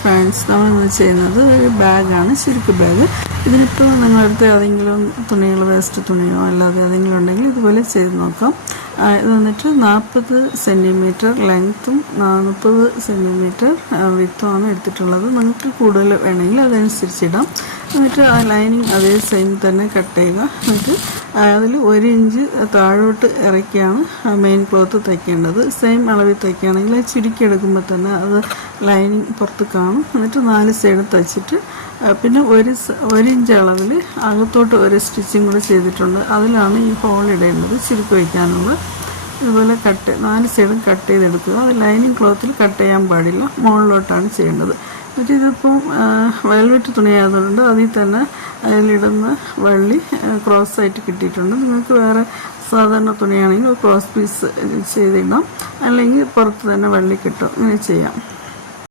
Friends, നമ്മളിന്ന് ചെയ്യുന്നത് ഒരു ബാഗാണ്, ചുരുക്ക് ബാഗ്. ഇതിനിപ്പോൾ നിങ്ങളടുത്ത് ഏതെങ്കിലും തുണികൾ, വേസ്റ്റ് തുണിയോ അല്ലാതെ ഏതെങ്കിലും ഉണ്ടെങ്കിൽ ഇതുപോലെ ചെയ്ത് നോക്കാം. ഇത് വന്നിട്ട് 40 സെൻറ്റിമീറ്റർ ലെങ്ത്തും 30 സെൻറ്റിമീറ്റർ വിത്തുമാണ് എടുത്തിട്ടുള്ളത്. നിങ്ങൾക്ക് കൂടുതൽ വേണമെങ്കിൽ അതനുസരിച്ചിടാം. എന്നിട്ട് ആ ലൈനിങ് അതേ സെയിം തന്നെ കട്ട് ചെയ്യുക. എന്നിട്ട് അതിൽ 1 ഇഞ്ച് താഴോട്ട് ഇറക്കിയാണ് മെയിൻ ക്ലോത്ത് തയ്ക്കേണ്ടത്. സെയിം അളവിൽ തയ്ക്കുകയാണെങ്കിൽ ചുരുക്കിയെടുക്കുമ്പോൾ തന്നെ അത് ലൈനിങ് പുറത്ത് കാണും. എന്നിട്ട് 4 സൈഡ് തയ്ച്ചിട്ട് പിന്നെ 1 ഇഞ്ച് അളവിൽ അകത്തോട്ട് ഒരു സ്റ്റിച്ചിങ് കൂടെ ചെയ്തിട്ടുണ്ട്. അതിലാണ് ഈ ഹോൾ ഇടേണ്ടത്, ചുരുക്കി വയ്ക്കാനുള്ളത്. ഇതുപോലെ 4 സൈഡും കട്ട് ചെയ്തെടുക്കുക. അത് ലൈനിങ് ക്ലോത്തിൽ കട്ട് ചെയ്യാൻ പാടില്ല, മുകളിലോട്ടാണ് ചെയ്യേണ്ടത്. എന്നിട്ട് ഇതിപ്പം വയൽവെട്ട് തുണിയായതുകൊണ്ട് അതിൽ തന്നെ അതിലിടുന്ന വള്ളി ക്രോസായിട്ട് കിട്ടിയിട്ടുണ്ട്. നിങ്ങൾക്ക് വേറെ സാധാരണ തുണിയാണെങ്കിൽ ക്രോസ് പീസ് ചെയ്തിടാം, അല്ലെങ്കിൽ പുറത്ത് തന്നെ വള്ളി കിട്ടും. ഇങ്ങനെ ചെയ്യാം.